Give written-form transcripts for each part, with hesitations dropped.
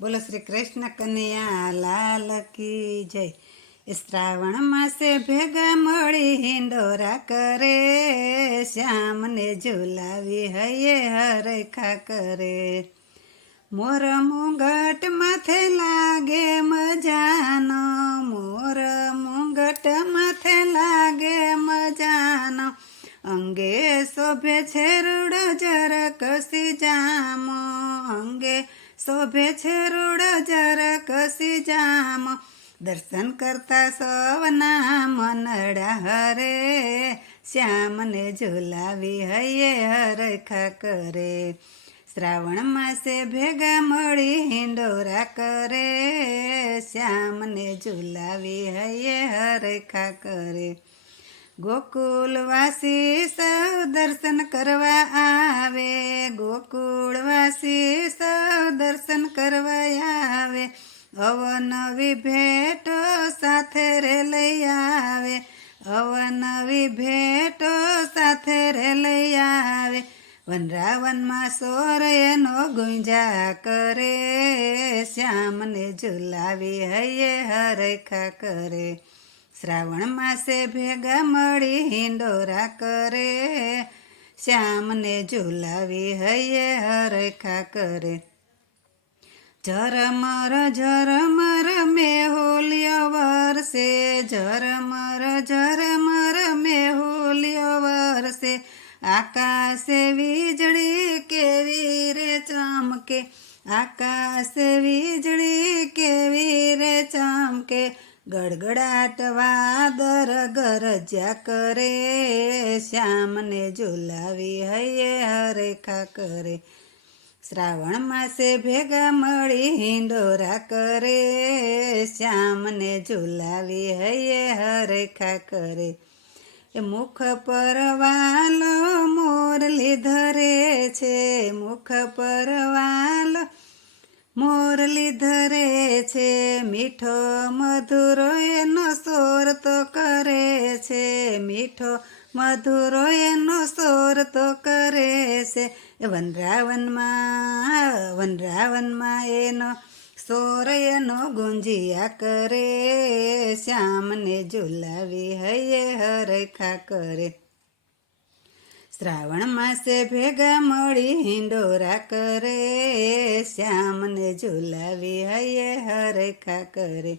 બોલો શ્રી કૃષ્ણ કનૈયા લાલ કી જય. શ્રાવણ માસે ભેગા મળી હિંડોરા કરે, શ્યામને ઝુલાવી હૈયે હરખા કરે. મોર મુંગટ માથે લાગે મજાનો, મોર મુંગટ માથે લાગે મજાનો, અંગે શોભે છે રૂડો જરકસી જામો, અંગે શોભે છે રૂડો જરકસી જામો. દર્શન કરતા સૌના મનડા હરે, શ્યામને ઝુલાવી હૈયે હરખા કરે. શ્રાવણ માસે ભેગા મળી હિંડોરા કરે, શ્યામને ઝુલાવી હૈયે હરખા કરે. ગોકુળવાસી સૌ દર્શન કરવા આવે, ગોકુળવાસી સૌ દર્શન કરવા આવે, અવનવી ભેટો સાથે રે લઈ આવે, અવનવી ભેટો સાથે રે લઈ આવે. વનરાવનમાં સોર એનો ગુંજા કરે, શ્યામને ઝુલાવી હૈયે હરખા કરે. શ્રાવણ માસે ભેગા મળી હિંડોરા કરે, શ્યામને ઝુલાવી હૈયે હરખા કરે. ઝરમર મેહુલિયો વરસે, ઝરમર મેહુલિયો વરસે, આકાશે વીજળી કેવી રે ચમકે, આકાશે વીજળી કેવી રે ચમકે. ગડગડાટ વાદર ગરજ્યા કરે, શ્યામને ઝુલાવી હૈયે હરખા કરે. શ્રાવણ માસે ભેગા મળી હિંડોરા કરે, શ્યામને ઝુલાવી હૈયે હરખા કરે. મુખ પર વાલો મોરલી ધરે છે, મુખ પર વાલો મોરલી ધરે છે, મીઠો મધુરો એનો સોર તો કરે છે, મીઠો મધુરો એનો સોર તો કરે છે. વનરાવનમાં એનો સોર એનો ગુંજિયા કરે, શ્યામને ઝુલાવી હૈયે હરખા કરે. શ્રાવણ માસે ભેગા મળી હિંડોરા કરે, શ્યામને ઝુલાવી હૈયે હરખા કરે.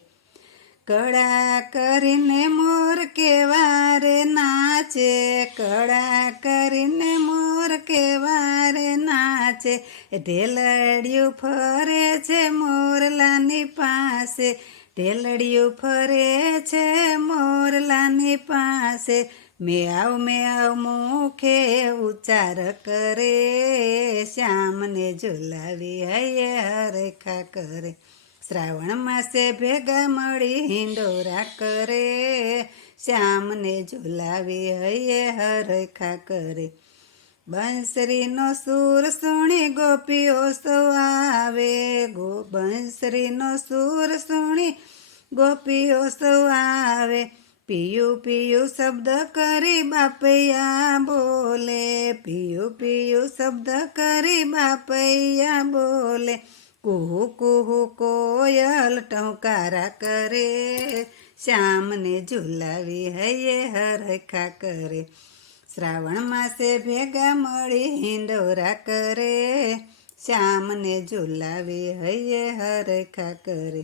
કળા કરીને મોર કેવા રે નાચે, કળા કરીને મોર કેવા રે નાચે. ઢેલડિયું ફરે છે મોરલાની પાસે, ઢેલડિયું ફરે છે મોરલાની પાસે. મેઆવ મુખે ઉચ્ચાર કરે, શ્યામને ઝુલાવી હૈયે હરખા કરે. શ્રાવણ માસે ભેગા મળી હિંડોરા કરે, શ્યામને ઝુલાવી હૈયે હરખા કરે. બંસરીનો સૂર સુણી ગોપીઓ સૌ આવે, બંસરીનો સૂર સુણી ગોપીઓ સૌ આવે. પિયું પિયું શબ્દ કરી બાપૈયા બોલે, પિયું પિયું શબ્દ કરી બાપૈયા બોલે. કુહુ કુહુ કોયલ ટંકારા કરે, શ્યામને ઝુલાવી હૈયે હરખા કરે. શ્રાવણ માસે ભેગા મળી હિંડોરા કરે, શ્યામને ઝુલાવી હૈયે હરખા કરે.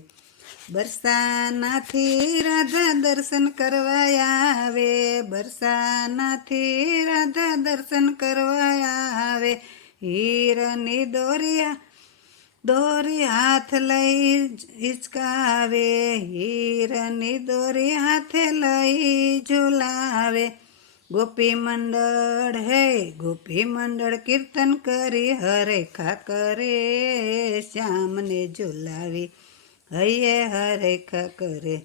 બરસાનાથી રાધા દર્શન કરવા આવે, બરસાનાથી રાધા દર્શન કરવા આવે. હીરની દોરી હાથ લઈ હિચકાવે, હીરની દોરી હાથે લઈ ઝુલાવે. ગોપી મંડળ હે ગોપી મંડળ કીર્તન કરી હરખા કરે, શ્યામને ઝુલાવી હૈયે હરખા કરે.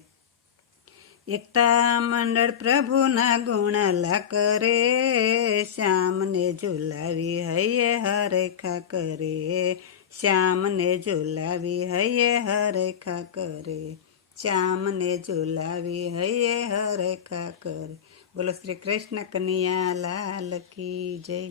એકતા મંડળ પ્રભુના ગુણલા કરે, શ્યામને ઝુલાવી હૈયે હરખા કરે, શ્યામને ઝુલાવી હૈયે હરખા કરે, શ્યામને ઝુલાવી હૈયે હરખા કરે. બોલો શ્રી કૃષ્ણ કનૈયા લાલ કી જય.